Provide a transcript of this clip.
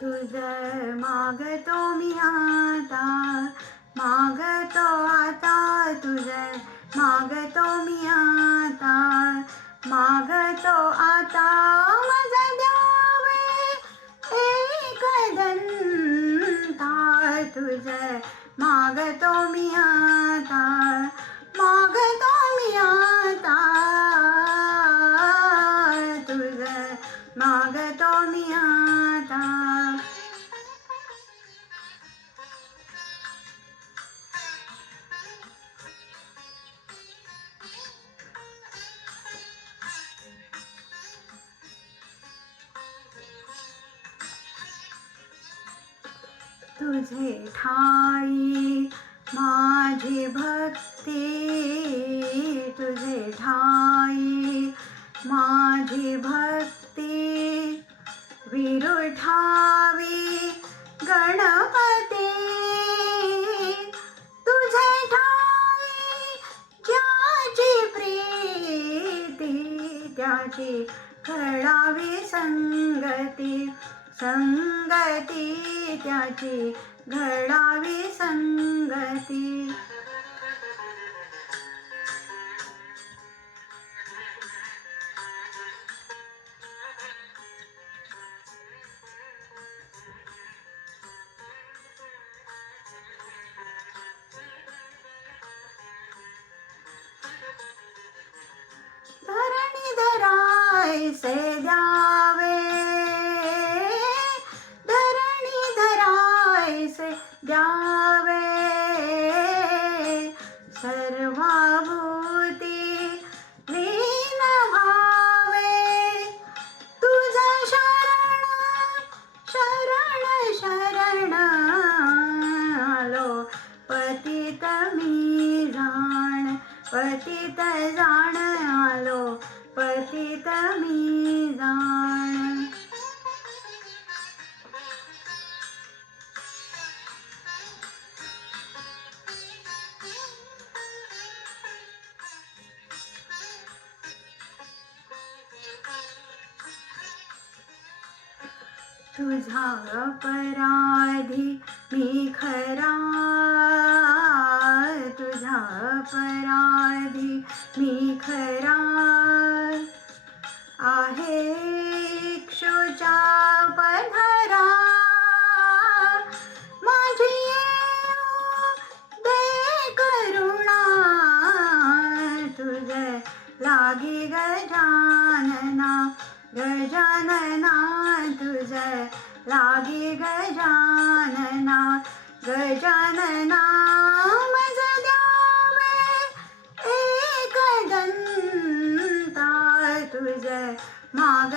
तुझं मागतो मी आता, मागतो आता तुझं मागतो मी आता, मागतो आता माझं द्यावे एक दंता. तुझं मागतो मी आता, मागतो मी आता, तुझं मागतो मी आता. तुझे ठाई माझी भक्ती, तुझे ठाई माझी भक्ती, विरुठावी गणपती. तुझे ठाई ज्याची प्रीती, त्याची घडावी संगती, संगती त्याची घडावी संगती. धरणीधरायसे द्यावे, धरणीधरायसे द्यावे, सर्वभूती लीन व्हावे. तुझं शरण शरण शरण आलो, पतित मी जाण, पतित जाण आलो, पतित मी जाण. तुझा अपराधी मी खरा, तुझा अपराधी मी खरा, आहे इक्षुचा पधरा. माझी येऊ दे करुणा, तुझे लागी गजानना, गजानना तुझे लागी गजानना, गजानना मज द्यावे एक दंता. तुझे माग